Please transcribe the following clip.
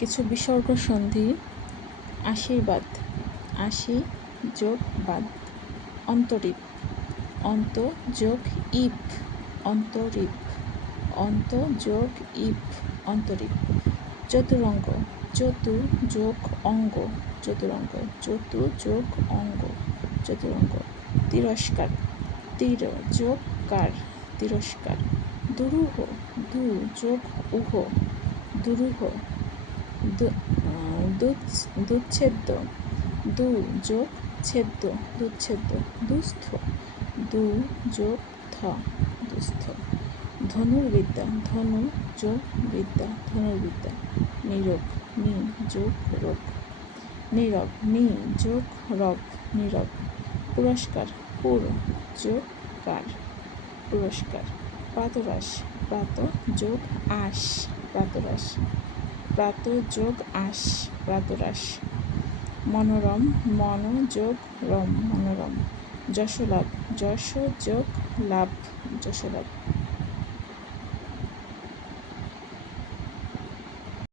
কিছু বিসর্গ সন্ধি: আশীর্বাদ, আশি যোগ বাদ, অন্তরীপ, অন্ত যোগ ইপ, অন্তরীপ, অন্ত যোগ ইপ, অন্তরীপ, চতুরঙ্গ, চতু যোগ অঙ্গ, চতুরঙ্গ, চতু যোগ অঙ্গ, চতুরঙ্গ, তিরস্কার, তীর যোগ কার, তিরস্কার, দুরূহ, দু যোগ উহ, দুরূহ, দুচ্ছেদ্য, দু যোগ ছেদ্য, দুচ্ছেদ্য, দুস্থ, দু যোগ থ, দুস্থ, ধনুর্বিদ্যা, ধনু যোগ বিদ্যা, ধনুর্বিদ্যা, নীরব, নি যোগ রোগ, নীরব, নি যোগ রব, নীরব, পুরস্কার, পুর যোগ কার, পুরস্কার, প্রাতরাশ, প্রাত যোগ আশ, প্রাতরাশ, প্রাত যোগ আশ, প্রাতরাশ, মনোরম, মন যোগ রম, মনোরম, যশোলাভ, যশ যোগ লাভ, যশোলাভ।